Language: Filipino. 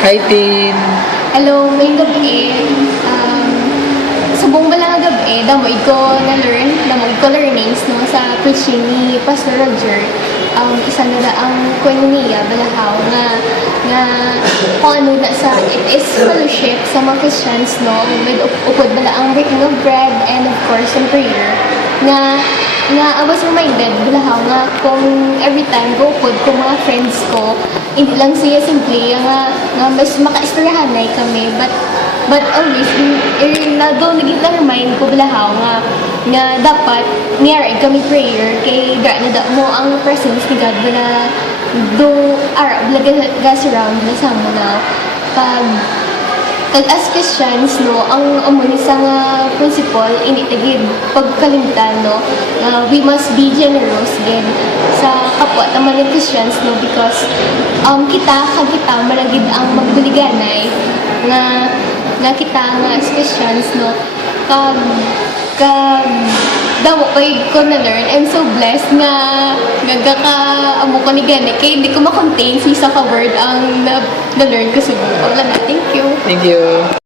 Hi, Tin! Hello, may gabi. Subong ba lang ang gabi, damoy ko learnings no, sa preaching ni Pastor Roger. Isa na da ang koinonia, balahaw, nga kung ano na sa it is fellowship sa mga Christians, no, with upod bala ang breaking of bread and of course in prayer. Nga I was reminded balahaw nga kung every time go upod kung mga friends ko, hindi lang siya simple nga mas makaistoryahan na kami, but always naging na-remind ko balahaw nga dapat niyari kami prayer kay na mo ang presence ni God bala do Arab laga surround na sa mo na pag as Christians no ang umuni sa nga principle ini tagid pagkalimtan no we must be generous again sa kapwa taman ng Christians no because kita malagid ang magbuliganay nga kita nga as Christians no kag damo kay ko na learn. I'm so blessed nga gagaka amo ko ni gani kay hindi ko ma-contain sa isa ka word ang na learn ko sa buong. Thank you. Thank you!